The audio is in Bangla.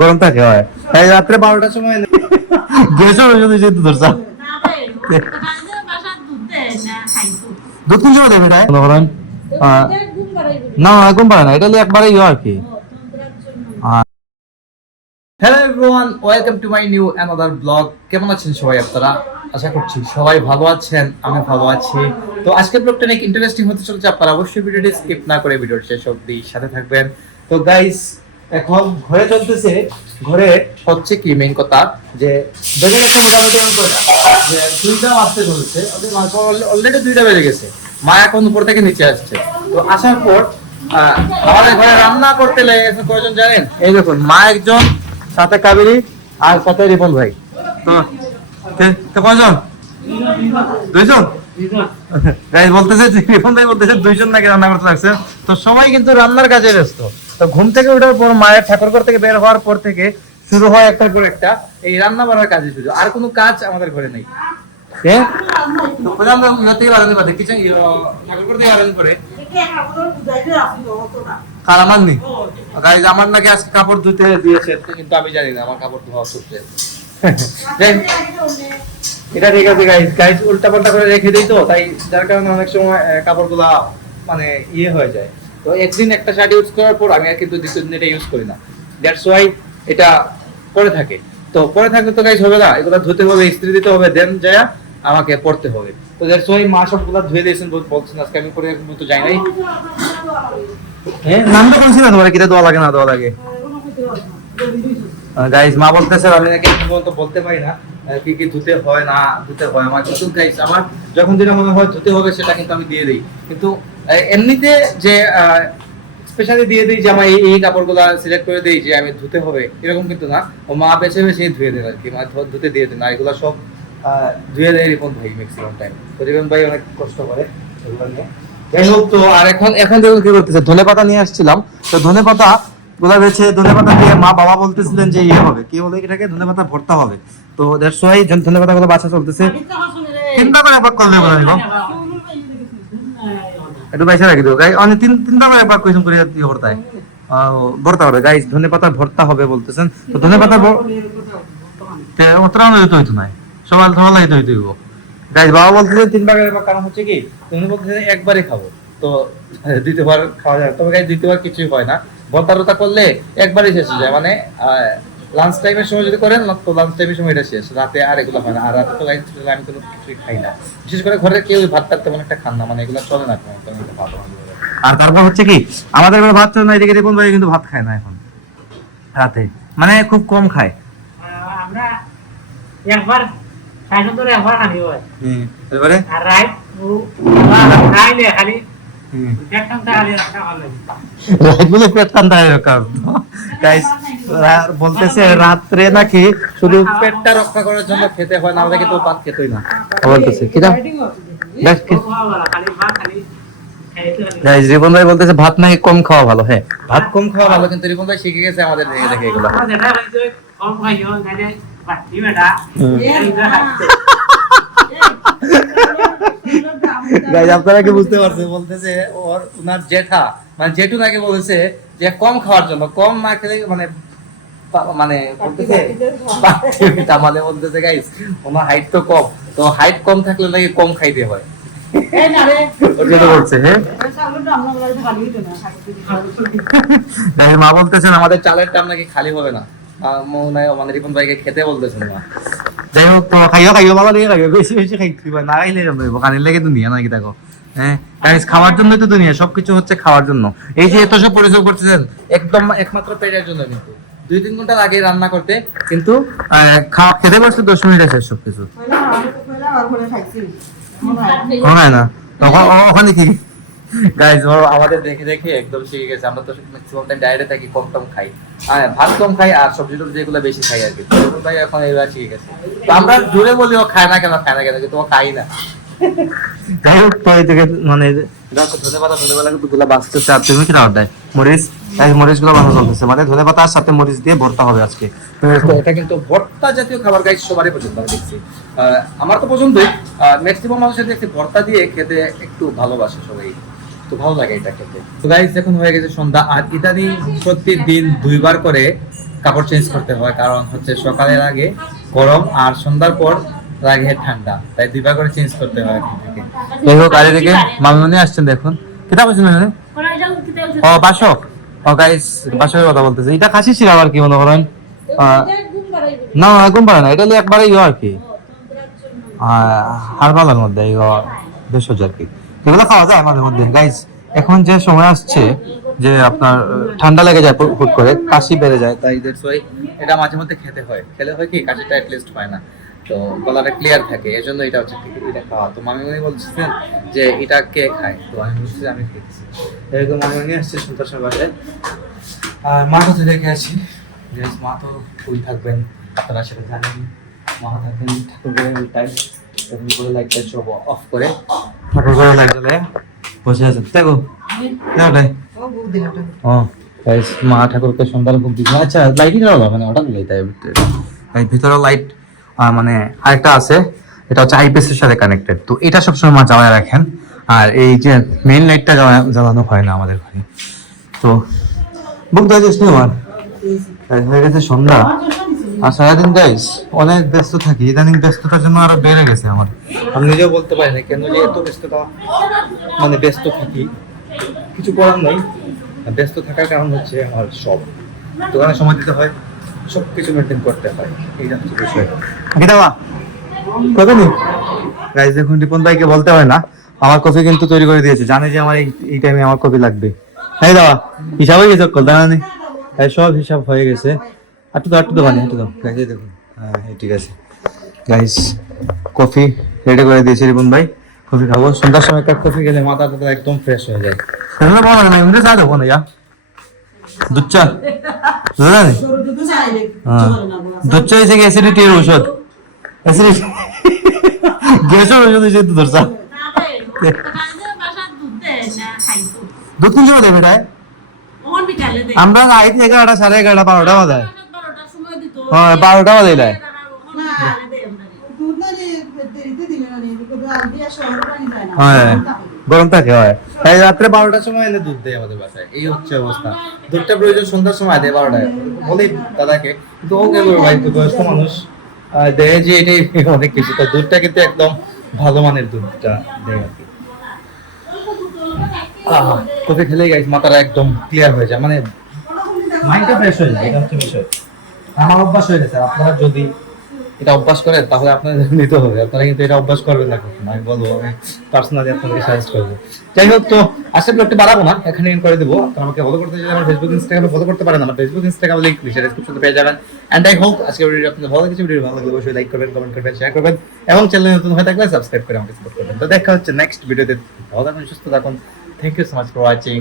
গরম থাকে হয় এই রাত্রে 12টার সময় গেছো যদি যেতে ধরছা দুধ কিনতে পারে বেটায় না ঘুম পারে না এটা একবারে ইয়ে আর কি। Hello everyone, welcome to my new another blog. কেমন আছেন সবাই আপনারা? আশা করছি সবাই ভালো আছেন, আমি ভালো আছি। তো আজকের ব্লগটা অনেক ইন্টারেস্টিং হতে চলেছে, আপনারা অবশ্যই ভিডিওটি স্কিপ না করে ভিডিওর শেষ অবধি সাথে থাকবেন। তো গাইস, এখন ঘরে চলতেছে, ঘরে হচ্ছে কি মেইন কথা যে বেজে গেছে মোটামুটি যে 2টা বাজতে চলছে, অলরেডি 2টা বেজে গেছে। মা এখন উপর থেকে নিচে আসছে। তো আসার পর আমাদের ঘরে রান্না করতে লেগে গেছে কয়জন জানেন? এই দেখুন, মা একজন, সাথে কাবেরী আর সাথে রিপন ভাই। তো কয়জন? 2জন। গাইস বলতেছে, রিপন ভাই বলতেছে 2জন নাকি রান্না করতে লাগছে। তো সবাই কিন্তু রান্নার কাজে ব্যস্ত। তো ঘুম থেকে ওঠার পর, মায়ের ঠাকুরঘর থেকে বের হওয়ার পর থেকে শুরু হয় একটার পর একটা এই রান্না বান্নার কাজে শুরু, আর কোনো কাজ আমাদের ঘরে নেই। হ্যাঁ, তো প্রধান থেকে বাড়াতে পারে কিচেন ঠাকুরঘর থেকে আরম্ভ করে আমার নেই। গাইস, আমার নাকি আজকে কাপড় ধুতে দিয়েছে, কিন্তু আমি জানি না আমার কাপড় ধোয়া করতে। এটা ঠিক আছে গাইস, উল্টা পাল্টা করে রেখে দিই, তো তাই যার কারণে অনেক সময় কাপড়গুলা মানে ইয়ে হয়ে যায়। তো একদিন একটা শার্ট ইউজ করার পর আমি আর কিন্তু দ্বিতীয় দিন এটা ইউজ করি না, দ্যাটস ওয়াই এটা পরে থাকে। তো পরে থাকলে তো গাইস হবে না, এগুলো ধুতে হবে, ইস্ত্রি দিতে হবে, দেন যায় আমাকে পড়তে হবে। তো দ্যাটস ওয়াই মা সবগুলা ধুয়ে দিয়েছেন বলছেন, আজকে আমি পরে তো যাই নাই। হ্যাঁ, নামটা কোন ছিল তোমার? কিটা দোয়া লাগে না দোয়া লাগে? গাইস, মা বলতেছে আমি নাকি এখন পর্যন্ত বলতে পারি না কি কি ধুতে হয় না ধুতে হয় আমার। কিন্তু গাইস, আমার যখন যেটা মনে হয় ধুতে হবে সেটা কিন্তু আমি দিয়ে দিই। কিন্তু এমনিতে যে স্পেশালি দিয়ে দিই যে আমার এই কাপড়গুলো সিলেক্ট করে দিই যে আমি ধুতে হবে, এরকম কিন্তু না। ও মা বেছে বেছে ধুয়ে দেন আর কি, মা ধুতে দিয়ে দেন। আর এগুলো সব ধুয়ে দেয় রিপন ভাই ম্যাক্সিমাম টাইম। তো রিপন ভাই অনেক কষ্ট করে এগুলো নিয়ে। যাই হোক, তো আর এখন দেখুন কি করতেছে, ধনেপাতা নিয়ে আসছিলাম। তো ধনেপাতা গুলা বেছে, ধনেপাতা দিয়ে মা বাবা বলতেছিলেন যে ইয়ে হবে, কি বলে এটাকে, ধনেপাতা ভর্তা হবে। তো দ্যাটস ওয়াই ধনেপাতা গুলো বাছা চলতেছে। চিন্তা করে একবার করলে বলে নিব একটু বাইসা রাখি দেবো গাই, অনেক তিনটা করে একবার কোয়েশন করে দিয়ে ভর্তায় ভর্তা হবে গাইস, ধনেপাতা ভর্তা হবে বলতেছেন। তো ধনেপাতা ওতরানো যেতে হইতো না, সকাল সকাল হইতে হইতে হইব গাইস। বাবা বলতেছে 3 ভাগের একবার, কারণ হচ্ছে কি তুমি বলতেছে একবারই খাবো, তো দ্বিতীয়বার খাওয়া যায়। তবে গাইস দ্বিতীয়বার কিছুই হয় না, ভর্তা করলে একবারই শেষ হয়ে যায়। মানে লাঞ্চ টাইমের সময় যদি করেন তো লাঞ্চ টাইমের সময় এটা শেষ, রাতে আর এগুলো হয় না। আর রাতে তো গাইস আমি কোনো কিছুই খাই না, বিশেষ করে ঘরের কেউ ভাত টাত তেমন একটা খান না, মানে এগুলো চলে না। আর তারপর হচ্ছে কি আমাদের ঘরে ভাত চলে না, এদিকে রিপন ভাই কিন্তু ভাত খায় না এখন রাতে, মানে খুব কম খায়। আমরা একবার খাইছো তো একবার খালি হয়। এবারে আর রাইট খাইলে খালি পেটটা খালি রাখা ভালো। রাইট বলে পেট ঠান্ডা হয়ে রাখা। গাইস বলতেছে রাতে নাকি শুধু পেটটা রক্ষা করার জন্য খেতে হয়, না হলে কিন্তু ভাত খেতেই না বলতেছে। কিরা গাইস খালি ভাত খালি গাইস, রিপন ভাই বলতেছে ভাত নাকি কম খাওয়া ভালো। হ্যাঁ, ভাত কম খাওয়া ভালো, কিন্তু রিপন ভাই শিখে গেছে আমাদের দেখে দেখে এগুলো। যেটা হইছে কম খাইও গানে বাটি বেটা গাইস, আপনারা কি বুঝতে পারছেন? বলতেছে ওনার জেঠা মানে জেঠু নাকি বলেছে যে কম খাওয়ার জন্য, কম না খেলে মানে মানে বলতেছে মানে বলতেছে গাইস ওনার হাইট তো কম, তো হাইট কম থাকলে নাকি কম খাইতে হয়। মা বলতেছেন আমাদের চালের টাম নাকি খালি হবে না, মানে রিপন ভাইকে খেতে বলতেছেন না। যাই হোক, তো খাইও বাবা দিয়ে খাইও, বেশি বেশি খাইতে না খাইলে কানের লেগে দুনিয়া নাকি দেখো। হ্যাঁ গাইস, খাওয়ার জন্যই তো দুনিয়া, সবকিছু হচ্ছে খাওয়ার জন্য। এই যে এত সব পরিশ্রম করতেছেন একদম একমাত্র পেটের জন্য, কিন্তু 2-3 ঘন্টা লাগে রান্না করতে, কিন্তু খাওয়া খেতে বসতে 10 মিনিটে শেষ সবকিছু। হয় না তখন ওখানে কি গাইস, আমাদের দেখে দেখে একদম শিখে গেছে। আমরা তো ম্যাক্সিমাম টাইম ডায়েটে থাকি, কম টম খাই, ভাত কম খাই, আর সবজি টবজি যেগুলো বেশি খাই আর কি। ভাই এখন এবার শিখে গেছে। তো আমরা জোরে বলি ও খায় না কেন, কিন্তু ও খাই না। যাই হোক, তো এই থেকে মানে ধনেপাতা গুলো বাঁচতেছে। আর তুমি কি রান্না মরিচ, মরিচ গুলো বানানো চলতেছে, মানে ধনেপাতার সাথে মরিচ দিয়ে ভর্তা হবে আজকে। তো এটা কিন্তু ভর্তা জাতীয় খাবার গাইস সবারই পছন্দ, আমি দেখছি। আমার তো পছন্দই, ম্যাক্সিমাম মানুষের দেখছি ভর্তা দিয়ে খেতে একটু ভালোবাসে সবাই। তো ভালো লাগে এটা খেতে। তো গাইস এখন হয়ে গেছে সন্ধ্যা, আর ইদানিং প্রতিদিন 2বার করে কাপড় চেঞ্জ করতে হয়, কারণ হচ্ছে সকালের আগে গরম আর সন্ধ্যার পর লাগে ঠান্ডা, তাই 2বার করে চেঞ্জ করতে হয় এখন থেকে। যাই হোক, আর এদিকে মামনি আসছেন, দেখুন কিতাব আছে মামনি। ও বাসো, ও গাইস বাসের কথা বলতেছে। এটা খাসি ছিল আবার কি মনে করেন, না একদম পারে না, এটা হলো একবারে ইয়ে আর কি হারবালার মধ্যে ভেষজ আর কি, এগুলো খাওয়া যায় মাঝে মধ্যে। গাইস এখন যে সময় আসছে যে আপনার ঠান্ডা লেগে যায়, হুট করে কাশি বেড়ে যায়, তাই দ্যাটস ওয়াই এটা মাঝে মধ্যে খেতে হয়। খেলে হয় কি কাশিটা অ্যাটলিস্ট হয় না, তো গলাটা ক্লিয়ার থাকে, এজন্য এটা হচ্ছে এটা খাওয়া। তো মামি উনি বলছিলেন যে এটা কে খায়, তো আমি বলছি আমি খেতেছি। এরকম মামি উনি আসছে সন্তোষের বাসায়, আর মা কোথায় রেখে আছি। মা তো ফুল থাকবেন, আপনারা সেটা জানেন। মা থাকবেন ঠাকুর ঘরে উল্টাই, তখন করে লাইটটা সব অফ করে ঠাকুর ঘরে লাইট জ্বালে বসে আছেন। দেখো ও গাইস, মা ঠাকুরকে সন্ধ্যার খুব দিচ্ছে। আচ্ছা লাইটই জ্বালালো, মানে ওটা দিলেই তাই ভিতরে লাইট মানে আরেকটা আছে, এটা হচ্ছে আইপিএস এর সাথে কানেক্টেড, তো এটা সবসময় মা জ্বালায় রাখেন। আর এই যে মেইন লাইটটা জ্বালানো হয় না আমাদের ঘরে। তো বুক দেওয়া যাচ্ছে আমার হয়ে গেছে সন্ধ্যা, আর সারাদিন গাইস অনেক ব্যস্ত থাকি, ইদানিং ব্যস্ততার জন্য আরো বেড়ে গেছে আমার। আমি নিজেও বলতে পারি না কেন যে এত ব্যস্ততা, মানে ব্যস্ত থাকি, কিছু করার নাই। ব্যস্ত থাকার কারণ হচ্ছে আমার সব দোকানে সময় দিতে হয়, সব কিছু মেনটেন করতে হয়, এইটা হচ্ছে বিষয়। গীতাবা কখন গাইস দেখুন, রিপন ভাইকে বলতে হয় না, আমার কফি কিন্তু তৈরি করে দিয়েছে, জানে যে আমার এই টাইমে আমার কফি লাগবে। এই দাও হিসাব হয়ে গেছে কল দাঁড়ানি, সব হিসাব হয়ে গেছে। একটু দাও মানে একটু দাও গাইস, দেখুন হ্যাঁ ঠিক আছে গাইস, কফি রেডি করে দিয়েছে রিপন ভাই। কফি খাবো, সন্ধ্যার সময় একটা কফি খেলে মাথাটা একদম ফ্রেশ হয়ে যায়। চা দেবো না দুধ চা, দুধ চা এসে অ্যাসিডিটির ওষুধ, অ্যাসিডিটি গ্যাসের ওষুধ এসে দুধের চা। দুধ কিনছে দেবে বেটায়, আমরা 11টা 11:30 12টা বাজায়, হ্যাঁ 12টা বাজে দেয়। হ্যাঁ গরম থাকে, হয় তাই রাত্রে 12টার সময় এনে দুধ দেয় আমাদের বাসায়, এই হচ্ছে অবস্থা। দুধটা প্রয়োজন সন্ধ্যার সময় দেয় 12টায়, বলি দাদাকে, কিন্তু ও কে করবে ভাই, তো বয়স্ক মানুষ দেয় যে এটাই অনেক কিছু। তো দুধটা কিন্তু একদম ভালো মানের দুধটা দেয় আর কি। কফি খেলেই গাইস মাথাটা একদম ক্লিয়ার হয়ে যায়, মানে মাইন্ডটা ফ্রেশ হয়ে যায়, এটা হচ্ছে বিষয়। আমার অভ্যাস হয়ে গেছে, আপনারা যদি এটা অভ্যাস করেন তাহলে আপনাদের নিতে হবে, আপনারা কিন্তু এটা অভ্যাস করবেন না কখনো, আমি বলবো, আমি পার্সোনালি আপনাদেরকে সাজেস্ট করবো। যাই হোক, তো আজকে ব্লগটা বাড়াবো না, এখানে এন্ড করে দেবো। তো আমাকে ফলো করতে চাইলে আমার ফেসবুক ইনস্টাগ্রামে ফলো করতে পারেন, আমার ফেসবুক ইনস্টাগ্রাম লিংক নিচে ডেসক্রিপশনে পেয়ে যাবেন। এন্ড আই হোপ আজকে ভিডিও আপনাদের ভালো লেগেছে। ভিডিও ভালো লাগলে অবশ্যই লাইক করবেন, কমেন্ট করবেন, শেয়ার করবেন, এবং চ্যানেলে নতুন হয়ে থাকলে সাবস্ক্রাইব করে আমাকে সাপোর্ট করবেন। তো দেখা হচ্ছে নেক্সট ভিডিওতে, ভালো থাকুন, সুস্থ থাকুন। Thank you so much for watching.